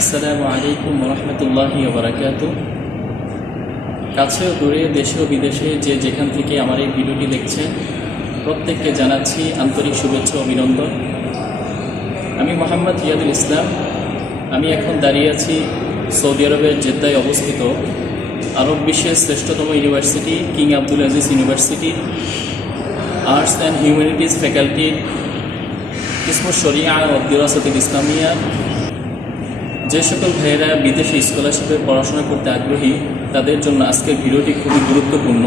আসসালামু আলাইকুম রহমতুল্লাহি ওবরাকাত কাছেও দূরে, দেশে ও বিদেশে যে যেখান থেকে আমার এই ভিডিওটি দেখছেন, প্রত্যেককে জানাচ্ছি আন্তরিক শুভেচ্ছা অভিনন্দন। আমি মোহাম্মদ রিয়াদুল ইসলাম। আমি এখন দাঁড়িয়ে আছি সৌদি আরবের জেদ্দায় অবস্থিত আরব বিশ্বের শ্রেষ্ঠতম university, king Abdul Aziz university, arts and humanities faculty, কিসমত শরিয়া ও দিরাসতুল ইসলামিয়া যে সকল ভাইয়েরা বিদেশে স্কলারশিপে পড়াশোনা করতে আগ্রহী, তাদের জন্য আজকের ভিডিওটি খুবই গুরুত্বপূর্ণ।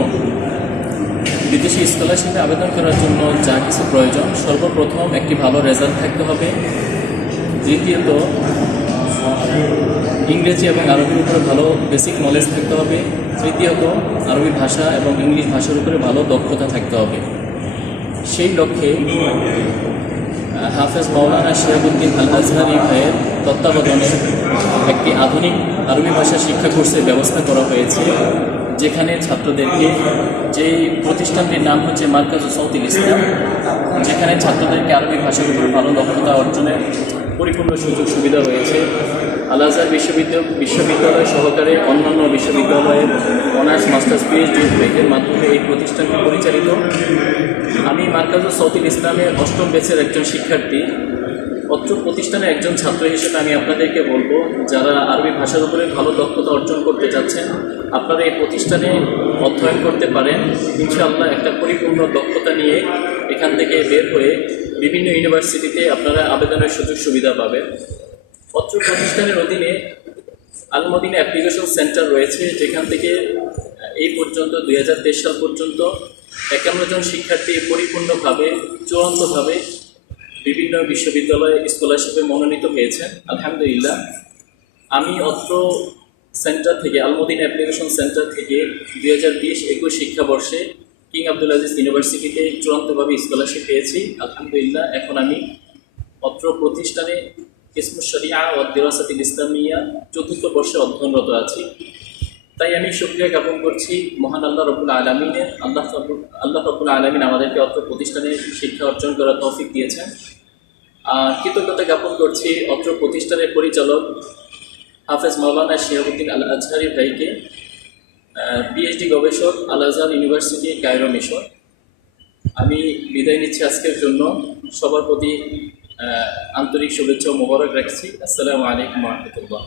বিদেশি স্কলারশিপে আবেদন করার জন্য যা কিছু প্রয়োজন, সর্বপ্রথম একটি ভালো রেজাল্ট থাকতে হবে। দ্বিতীয়ত, ইংরেজি এবং আরবির উপরে ভালো বেসিক নলেজ থাকতে হবে। তৃতীয়ত, আরবি ভাষা এবং ইংলিশ ভাষার উপরে ভালো দক্ষতা থাকতে হবে। সেই লক্ষ্যে হাফেজ মৌলানা শিরাবুদ্দিন আল আজহারি ভাইয়ের তত্ত্বাবধানে একটি আধুনিক আরবি ভাষা শিক্ষা কোর্সের ব্যবস্থা করা হয়েছে, যেখানে ছাত্রদেরকে যেই প্রতিষ্ঠানটির নাম হচ্ছে মার্কাজ সৌতিল ইসলাম, যেখানে ছাত্রদেরকে আরবি ভাষার উপর ভালো দক্ষতা অর্জনের পরিপূর্ণ সুযোগ সুবিধা রয়েছে। আল আজহার বিশ্ববিদ্যালয় বিশ্ববিদ্যালয় সহকারে অন্যান্য বিশ্ববিদ্যালয়ের অনার্স, মাস্টার্স পিএইচডি এর মাধ্যমে এই প্রতিষ্ঠানটি পরিচালিত। আমি মার্কাজুল সৌতিল ইসলামের অষ্টম ব্যাচের একজন শিক্ষার্থী। অত্র প্রতিষ্ঠানের একজন ছাত্র হিসেবে আমি আপনাদেরকে বলব, যারা আরবি ভাষার উপরে ভালো দক্ষতা অর্জন করতে যাচ্ছেন আপনারা এই প্রতিষ্ঠানে অধ্যয়ন করতে পারেন। ইনশাআল্লাহ একটা পরিপূর্ণ দক্ষতা নিয়ে এখান থেকে বের হয়ে বিভিন্ন ইউনিভার্সিটিতে আপনারা আবেদনের সুযোগ সুবিধা পাবেন। অত্র প্রতিষ্ঠানের অধীনে আলমদিনা অ্যাপ্লিকেশন সেন্টার রয়েছে, যেখান থেকে এই পর্যন্ত দু হাজার তেইশ সাল পর্যন্ত একান্ন জন শিক্ষার্থী পরিপূর্ণভাবে, চূড়ান্তভাবে বিভিন্ন বিশ্ববিদ্যালয়ে স্কলারশিপে মনোনীত হয়েছেন আলহামদুলিল্লাহ। আমি অত্র সেন্টার থেকে, আলমদিন অ্যাপ্লিকেশন সেন্টার থেকে দুই হাজার বিশ একুশ শিক্ষাবর্ষে কিং আব্দুল আজিজ ইউনিভার্সিটিতে চূড়ান্তভাবে স্কলারশিপ পেয়েছি। আলহামদুলিল্লাহ, এখন আমি অত্র প্রতিষ্ঠানে ইসমুস শরিয়া ও দিরাসাতিল ইসলামিয়া চতুর্থ বর্ষে অধ্যয়নরত আছি। তাই আমি শুক্রিয়া জ্ঞাপন করছি মহান আল্লাহ রবুল আলমিনের। আল্লাহ আল্লাহ রবুল আলমিন আমাদেরকে অর্থ প্রতিষ্ঠানে শিক্ষা অর্জন করার তৌফিক দিয়েছেন। আর কৃতজ্ঞতা জ্ঞাপন করছি অত্র প্রতিষ্ঠানের পরিচালক হাফেজ মাওলানা শিহাবুদ্দিন আল আজহারি ভাইকে পিএইচডি গবেষক Al Azhar university Cairo mission আমি বিদায় নিচ্ছি আজকের জন্য। সবার প্রতি আন্তরিক শুভেচ্ছা মোবারক রাখছি। আসসালামু আলাইকুম রহমতুল্লাহ।